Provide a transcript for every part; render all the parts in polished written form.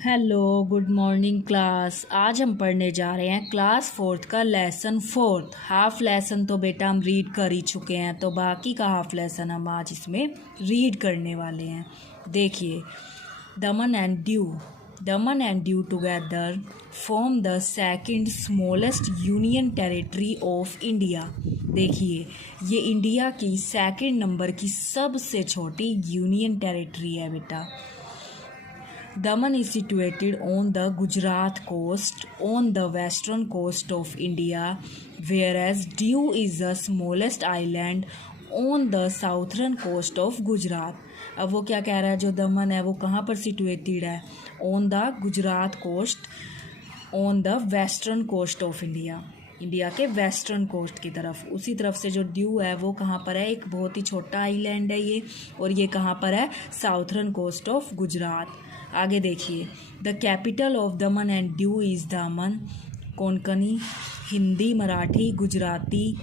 Hello, good morning class. आज हम पढ़ने जा रहे हैं क्लास फोर्थ का लेसन फोर्थ। हाफ लेसन तो बेटा हम रीड कर ही चुके हैं, तो बाकी का हाफ लेसन हम आज इसमें रीड करने वाले हैं। देखिए, दमन and due together form the second smallest union territory of India. देखिए, ये इंडिया की सेकंड नंबर की सबसे छोटी यूनियन टेरिटरी है बेटा। Daman is situated on the Gujarat coast on the western coast of India, whereas Diu is the smallest island on the southern coast of Gujarat. अब वो क्या कह रहा है, जो दमन है वो कहाँ पर सिचुएटेड है? On the Gujarat coast, on the western coast of India, India के वेस्टर्न कोस्ट की तरफ। उसी तरफ से जो ड्यू है वो कहाँ पर है? एक बहुत ही छोटा आइलैंड है ये, और ये कहाँ पर है? Southern coast of Gujarat. आगे देखिए, the capital of Daman and Diu is Daman. Konkani, Hindi, Marathi, Gujarati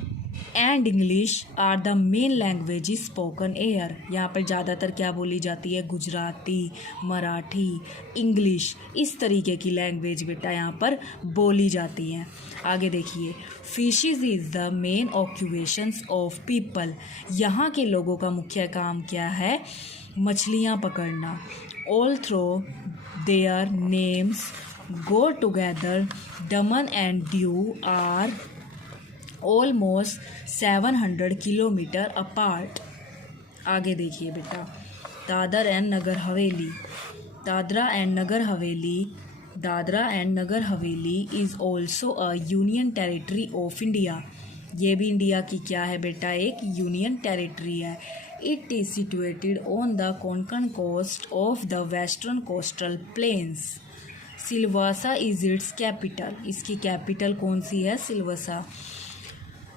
and English are the main languages spoken here. यहाँ पर ज़्यादातर क्या बोली जाती है? गुजराती, मराठी, इंग्लिश, इस तरीके की लैंग्वेज बेटा यहाँ पर बोली जाती हैं। आगे देखिए, fishes is the main occupations of people. यहाँ के लोगों का मुख्य काम क्या है? मछलियाँ पकड़ना। All through their names go together, Daman and Diu are almost 700 kilometre apart. आगे देखिए बेटा, Dadra and Nagar Haveli is also a union territory of India. ये भी इंडिया की क्या है बेटा? एक यूनियन टेरिटरी है। It is situated on the Konkan coast of the western coastal plains. Silvassa is its capital. इसकी कैपिटल कौन सी है? Silvassa.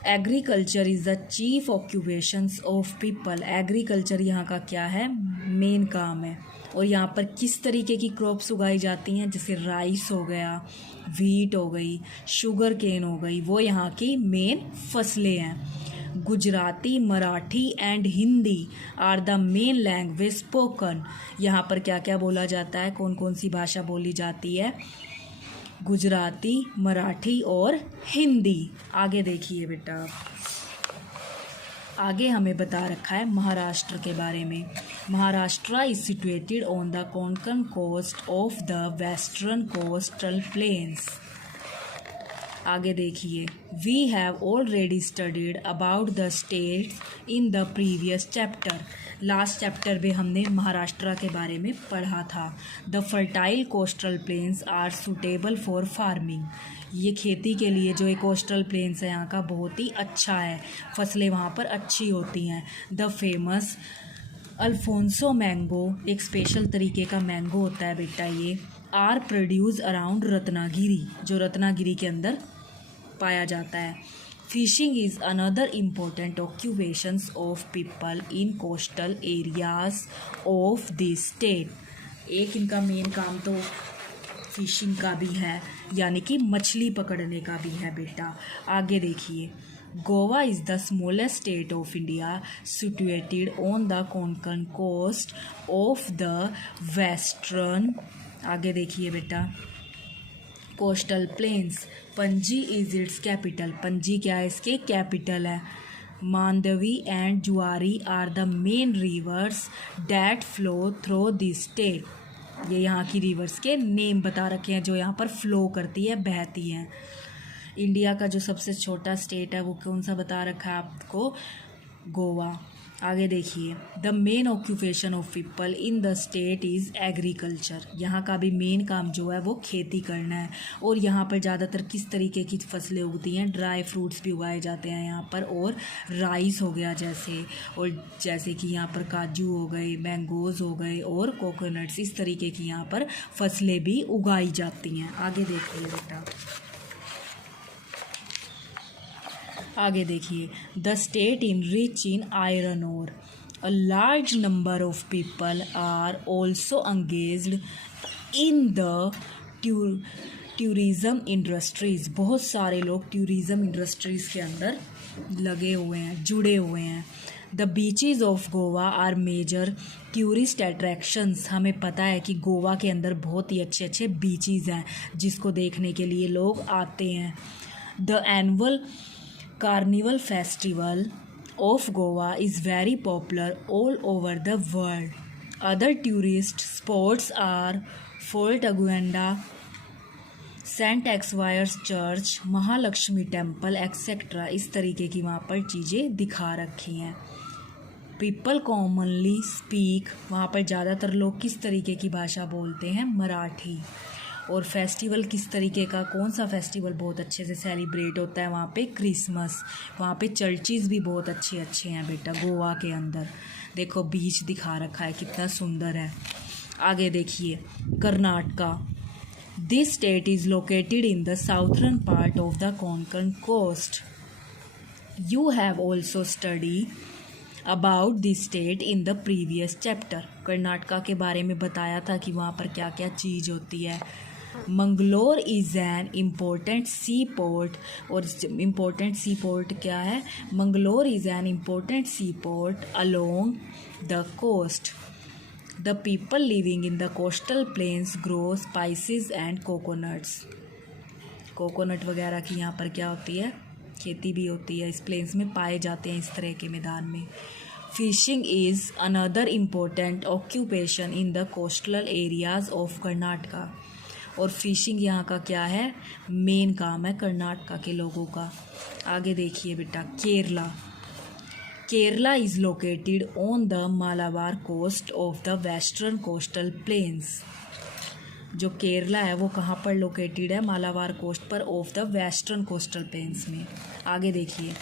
Agriculture is the chief occupations of people. Agriculture यहाँ का क्या है? मेन काम है। और यहाँ पर किस तरीके की क्रॉप्स उगाई जाती हैं? जैसे राइस हो गया, व्हीट हो गई, शुगर केन हो गई, वो यहाँ की मेन फसलें हैं। Gujarati, Marathi and Hindi are the main language spoken. यहाँ पर क्या क्या बोला जाता है? कौन कौन सी भाषा बोली जाती है? गुजराती, मराठी और हिंदी। आगे देखिए बेटा, आगे हमें बता रखा है महाराष्ट्र के बारे में। Maharashtra is situated on the Konkan coast of the western coastal plains. आगे देखिए, we have already studied about the states in the previous chapter. Last chapter में हमने महाराष्ट्र के बारे में पढ़ा था। The fertile coastal plains are suitable for farming. ये खेती के लिए जो एक कोस्टल प्लेन्स है यहाँ का बहुत ही अच्छा है, फसलें वहाँ पर अच्छी होती हैं। द फेमस अल्फोंसो मैंगो, एक स्पेशल तरीके का मैंगो होता है बेटा ये, आर प्रोड्यूस अराउंड रत्नागिरी, जो रत्नागिरी के अंदर पाया जाता है। Fishing is another important occupations of people in coastal areas of this state. एक इनका मेन काम तो फिशिंग का भी है, यानी कि मछली पकड़ने का भी है बेटा। आगे देखिए, Goa is the smallest state of India situated on the Konkan coast of the western. आगे देखिए बेटा, coastal plains. Panaji is its capital. Panaji क्या है? इसके कैपिटल है। Mandovi and Zuari are the main rivers that flow through this state. ये यहाँ की रिवर्स के नेम बता रखे हैं जो यहाँ पर फ्लो करती है, बहती हैं। इंडिया का जो सबसे छोटा स्टेट है वो कौन सा बता रखा है आपको? गोवा। आगे देखिए, the main occupation of people in the state is agriculture. यहाँ का भी मेन काम जो है वो खेती करना है। और यहाँ पर ज़्यादातर किस तरीके की फसलें उगती हैं? ड्राई फ्रूट्स भी उगाए जाते हैं यहाँ पर, और राइस हो गया जैसे, और जैसे कि यहाँ पर काजू हो गए, मैंगोज़ हो गए और कोकोनट्स, इस तरीके की यहाँ पर फसलें भी उगाई जाती हैं। आगे देखिए बेटा, आगे देखिए, the state in rich in iron ore. A large number of people are also engaged in the tourism industries. बहुत सारे लोग टूरिज़्म इंडस्ट्रीज़ के अंदर लगे हुए हैं, जुड़े हुए हैं। The beaches of Goa are major tourist attractions. हमें पता है कि गोवा के अंदर बहुत ही अच्छे अच्छे बीचेज हैं जिसको देखने के लिए लोग आते हैं। The annual carnival festival of Goa is very popular all over the world. Other tourist spots are Fort Aguada, Saint Xavier's Church, Mahalakshmi Temple etcetera. इस तरीके की वहाँ पर चीज़ें दिखा रखी हैं। पीपल कॉमनली स्पीक, वहाँ पर ज़्यादातर लोग किस तरीके की भाषा बोलते हैं? मराठी। और फेस्टिवल किस तरीके का, कौन सा फेस्टिवल बहुत अच्छे से सेलिब्रेट होता है वहाँ पे? क्रिसमस। वहाँ पे चर्चेज़ भी बहुत अच्छे अच्छे हैं बेटा गोवा के अंदर। देखो बीच दिखा रखा है, कितना सुंदर है। आगे देखिए, Karnataka. This state is located in the southern part of the Konkan coast. You have also study about this state in the previous chapter. Karnataka के बारे में बताया था कि वहाँ पर क्या क्या चीज़ होती है। Mangalore is an important sea port, और इम्पोर्टेंट सी पोर्ट क्या है? Mangalore is an important sea port along the coast. The people living in the coastal plains grow spices and coconuts. Coconut वगैरह की यहाँ पर क्या होती है? खेती भी होती है, इस प्लेन्स में पाए जाते हैं इस तरह के मैदान में। Fishing is another important occupation in the coastal areas of Karnataka. और फिशिंग यहाँ का क्या है? मेन काम है कर्नाटका के लोगों का। आगे देखिए बेटा, Kerala. Kerala is located on the Malabar coast of the western coastal plains. जो केरला है वो कहाँ पर लोकेटेड है? मालाबार कोस्ट पर of the western coastal plains में। आगे देखिए,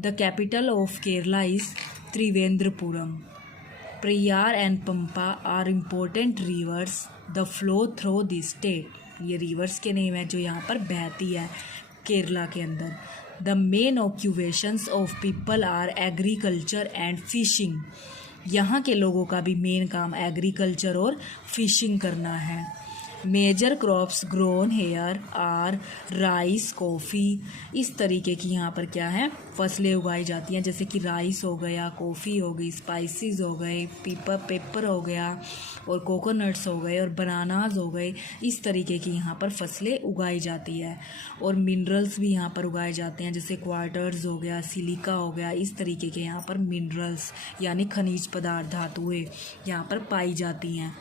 the capital of Kerala is Thiruvananthapuram. Periyar and Pamba are important rivers the flow through this state. ये रिवर्स के नेम है जो यहाँ पर बहती है केरला के अंदर। The main occupations of people are agriculture and fishing. यहाँ के लोगों का भी मेन काम एग्रीकल्चर और फिशिंग करना है। Major crops grown here are rice, coffee. इस तरीके की यहाँ पर क्या है? फसलें उगाई जाती हैं, जैसे कि राइस हो गया, कॉफ़ी हो गई, स्पाइसेस हो गए, पेपर हो गया, और कोकोनट्स हो गए, और बनानाज हो गए। इस तरीके की यहाँ पर फसलें उगाई जाती है। और मिनरल्स भी यहाँ पर उगाए जाते हैं, जैसे क्वार्टर्स हो गया, सिलिका हो गया। इस तरीके के यहाँ पर मिनरल्स यानी खनिज पदार्थ, धातुएँ यहाँ पर पाई जाती हैं।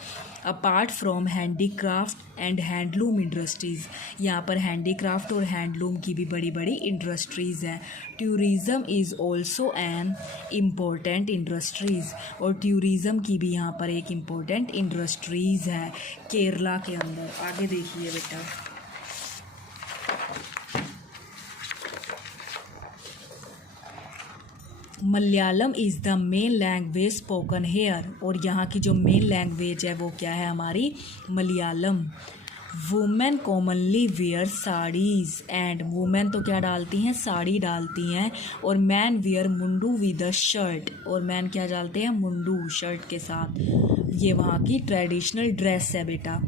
Apart from handicraft and handloom industries, यहाँ पर हैंडीक्राफ्ट और हैंडलूम की भी बड़ी बड़ी इंडस्ट्रीज़ हैं। Tourism is also an important industries, और टूरिज़म की भी यहाँ पर एक इम्पोर्टेंट इंडस्ट्रीज़ है केरला के अंदर। आगे देखिए बेटा, Malayalam is the main language spoken here, और यहाँ की जो मेन लैंग्वेज है वो क्या है? हमारी Malayalam. Women commonly wear saris and, women तो क्या डालती हैं? साड़ी डालती हैं। और man wear mundu with a shirt, और मैन क्या डालते हैं? मुंडू शर्ट के साथ। ये वहाँ की ट्रेडिशनल ड्रेस है बेटा।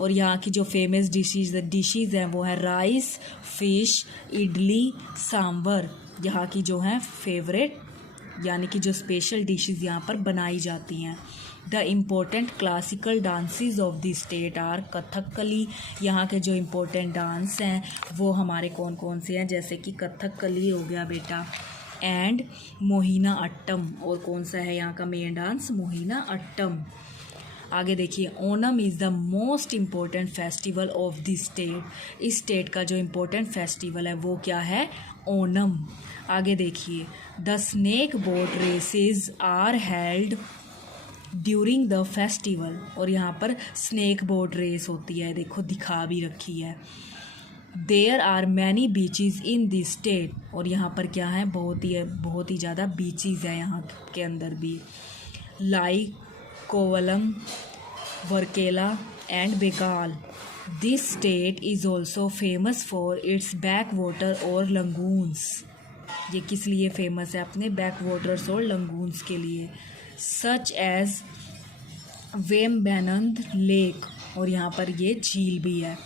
और यहाँ की जो फेमस डिशेज़ हैं वो है राइस, फिश, इडली, सांभर। यहाँ की जो है फेवरेट यानी कि जो स्पेशल डिशेज़ यहाँ पर बनाई जाती हैं। The important classical dances of the state are Kathakali. यहाँ के जो इम्पोर्टेंट डांस हैं वो हमारे कौन कौन से हैं? जैसे कि कथकली हो गया बेटा, एंड मोहिना अट्टम। और कौन सा है यहाँ का मेन डांस? मोहिना अट्टम। आगे देखिए, Onam is the most important festival of the state. इस स्टेट का जो इम्पोर्टेंट फेस्टिवल है वो क्या है? ओनम। आगे देखिए, the snake boat races are held during the festival. और यहाँ पर स्नेक बोट रेस होती है, देखो दिखा भी रखी है। There are many beaches in this state, और यहाँ पर क्या है? बहुत ही ज़्यादा बीचेस है यहाँ के अंदर भी, like Kovalam, Varkala and Bekal. This state is also famous for its back water और लंगून्स। ये किस लिए फेमस है? अपने बैक वाटर्स और लंगून्स के लिए। सच एज वेम्बैनंद लेक, और यहाँ पर ये झील भी है।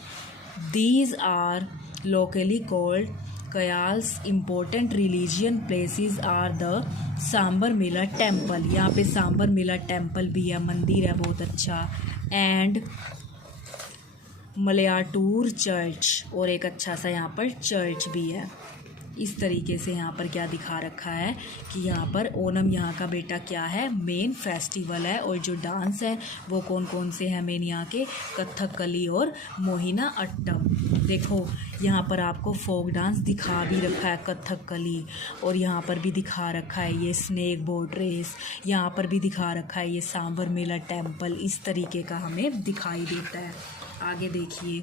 These are locally called kayals important religion places are the Sabarimala temple, यहाँ पे सांबर मिला टेम्पल भी है, मंदिर है बहुत अच्छा, एंड मलयाटूर चर्च, और एक अच्छा सा यहाँ पर चर्च भी है। इस तरीके से यहाँ पर क्या दिखा रखा है कि यहाँ पर ओणम यहाँ का बेटा क्या है, मेन फेस्टिवल है। और जो डांस है वो कौन कौन से हैं मेन यहाँ के, कथकली और मोहिना अट्टम। देखो यहाँ पर आपको फोक डांस दिखा भी रखा है, कथकली, और यहाँ पर भी दिखा रखा है ये स्नेक बोट रेस, यहाँ पर भी दिखा रखा है ये सांबर मेला टेम्पल। इस तरीके का हमें दिखाई देता है। आगे देखिए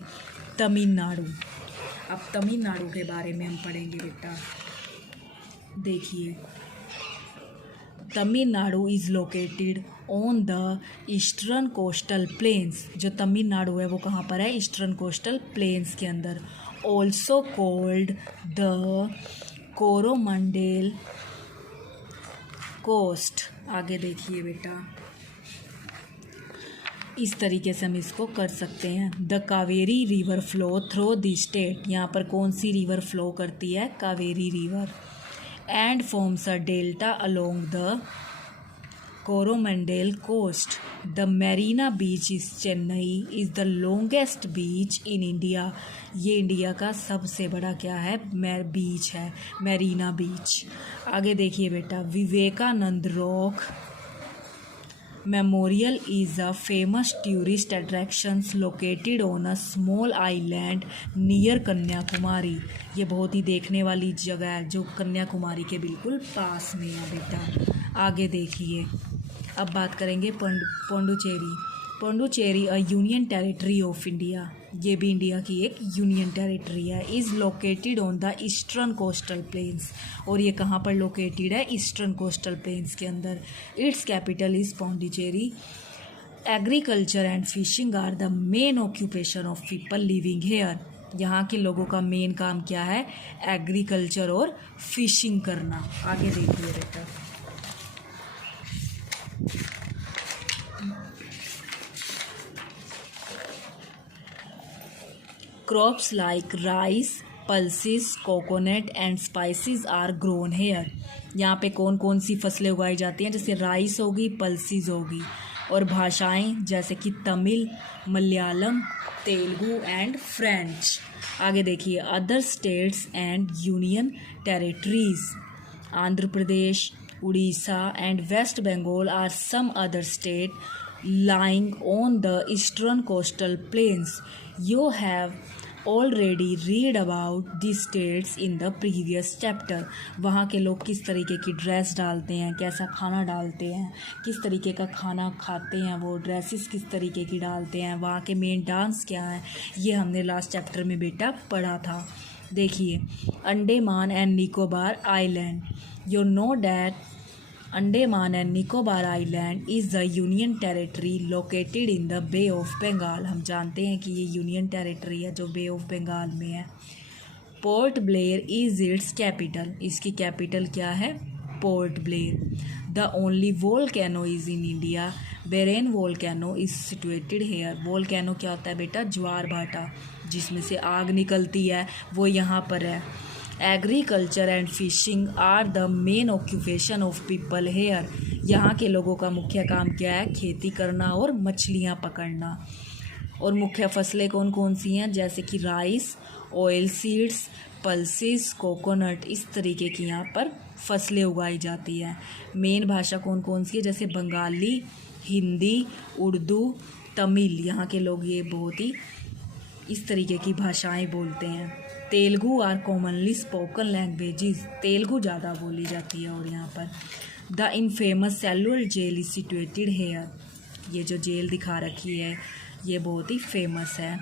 तमिलनाडु। अब तमिलनाडु के बारे में हम पढ़ेंगे बेटा। देखिए Tamil Nadu is located on the eastern coastal plains. जो तमिलनाडु है वो कहाँ पर है, ईस्टर्न कोस्टल प्लेन्स के अंदर। Also called the Coromandel coast. आगे देखिए बेटा, इस तरीके से हम इसको कर सकते हैं। The Kaveri river flow through the state. यहाँ पर कौन सी रिवर फ्लो करती है, Kaveri river, and forms a delta along the Coromandel coast. The Marina beach is Chennai is the longest beach in India. ये इंडिया का सबसे बड़ा क्या है, बीच है, मेरीना बीच। आगे देखिए बेटा, Vivekananda rock memorial is a famous tourist attractions located on a small island near Kanyakumari. ये बहुत ही देखने वाली जगह है जो कन्याकुमारी के बिल्कुल पास में है बेटा। आगे देखिए, अब बात करेंगे Pondicherry. Pondicherry a union territory of India, ये भी इंडिया की एक यूनियन टेरिटरी है। Is located on the eastern coastal planes, और ये कहाँ पर लोकेटेड है, ईस्टर्न कोस्टल प्लेन्स के अंदर। Its capital is Pondicherry. Agriculture and fishing are the main occupation of people living here. यहाँ के लोगों का मेन काम क्या है, एग्रीकल्चर और फिशिंग करना। आगे देखिए बेटा, crops like rice, pulses, coconut and spices are grown here। यहाँ पे कौन कौन सी फसलें उगाई जाती हैं, जैसे राइस होगी, पल्सिस होगी, और भाषाएं जैसे कि तमिल, मलयालम, तेलुगु एंड फ्रेंच। आगे देखिए, other states and union territories. Andhra Pradesh, Orissa and West Bengal are some other state lying on the eastern coastal plains. You have already read about these states in the previous chapter। वहाँ के लोग किस तरीके की ड्रेस डालते हैं, कैसा खाना डालते हैं, किस तरीके का खाना खाते हैं, वो ड्रेसेस किस तरीके की डालते हैं, वहाँ के मेन डांस क्या है, ये हमने लास्ट चैप्टर में बेटा पढ़ा था। देखिए, Andaman and Nicobar island. You know that Andaman and Nicobar island is the union territory located in the Bay of Bengal. हम जानते हैं कि ये यूनियन टेरिटरी है जो बे ऑफ बंगाल में है। Port Blair is its capital. इसकी कैपिटल क्या है, Port Blair. The only volcano is in India Barren volcano is situated here. Volcano क्या होता है बेटा, ज्वार भाटा जिसमें से आग निकलती है, वो यहाँ पर है। Agriculture and fishing are the main occupation of people here. यहाँ के लोगों का मुख्य काम क्या है, खेती करना और मछलियाँ पकड़ना। और मुख्य फसलें कौन कौन सी हैं, जैसे कि rice, oil seeds, pulses, coconut, इस तरीके की यहाँ पर फसलें उगाई जाती हैं। मेन भाषा कौन कौन सी है, जैसे बंगाली, हिंदी, उर्दू, तमिल। यहाँ के लोग ये बहुत ही इस तरीके की भाषाएं बोलते हैं। Telugu are commonly spoken languages. Telugu ज़्यादा बोली जाती है। और यहाँ पर the infamous Cellular Jail is situated here. ये जो जेल दिखा रखी है ये बहुत ही फेमस है।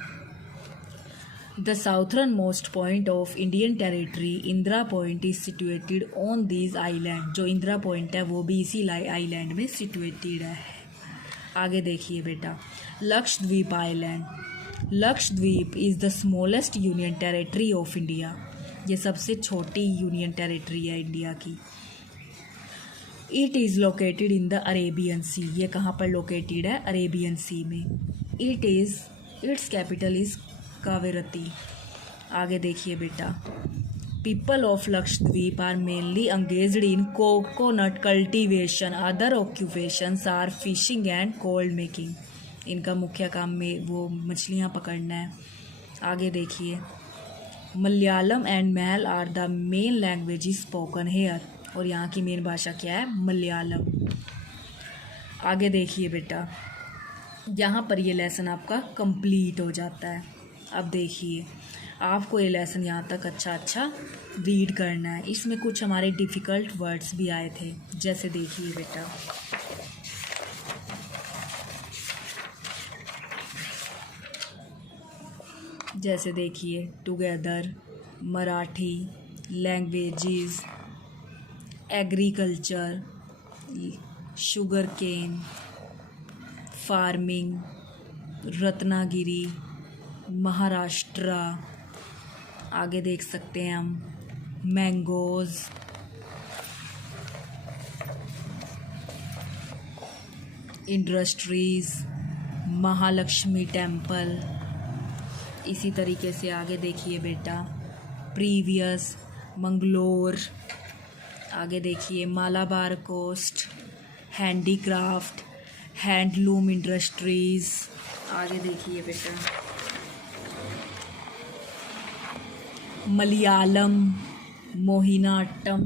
The southern most point of Indian territory Indira Point is situated on this island. जो इंदिरा पॉइंट है वो भी इसी आइलैंड में सिचुएटेड है। आगे देखिए बेटा, Lakshadweep island. Lakshadweep is the smallest union territory of India. ये सबसे छोटी यूनियन टेरिटरी है इंडिया की। It is located in the Arabian sea. ये कहाँ पर लोकेटेड है, अरेबियन सी में। Its capital is Kavaratti. आगे देखिए बेटा, People of Lakshadweep are mainly engaged in coconut cultivation. Other occupations are fishing and coal making. इनका मुख्य काम में वो मछलियाँ पकड़ना है। आगे देखिए, Malayalam and Mahl are the main languages spoken here, और यहाँ की मेन भाषा क्या है? मलयालम। आगे देखिए बेटा, यहाँ पर ये लेसन आपका कंप्लीट हो जाता है। अब देखिए, आपको ये लेसन यहाँ तक अच्छा रीड करना है। इसमें कुछ हमारे डिफ़िकल्ट वर्ड्स भी आए थे, जैसे देखिए बेटा, जैसे देखिए together, Marathi, languages, agriculture, sugar cane, farming, Ratnagiri, Maharashtra. आगे देख सकते हैं हम मैंगोज़, इंडस्ट्रीज़, महालक्ष्मी टेम्पल। इसी तरीके से आगे देखिए बेटा, प्रीवियस, मंगलोर। आगे देखिए Malabar coast, handicraft, handloom industries. आगे देखिए बेटा, मलयालम, मोहिनाट्टम।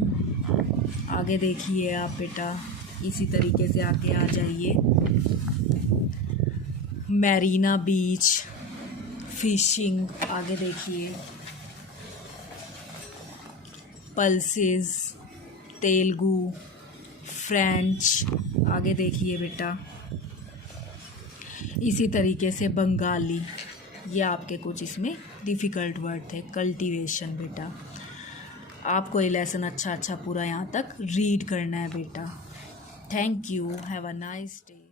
आगे देखिए आप बेटा, इसी तरीके से आगे आ जाइए, मैरीना बीच, फिशिंग। आगे देखिए, पल्सेस, तेलुगु, फ्रेंच। आगे देखिए बेटा, इसी तरीके से बंगाली। ये आपके कुछ इसमें डिफ़िकल्ट वर्ड थे। कल्टीवेशन बेटा, आपको ये लेसन अच्छा पूरा यहाँ तक रीड करना है बेटा। Thank you, have a nice day.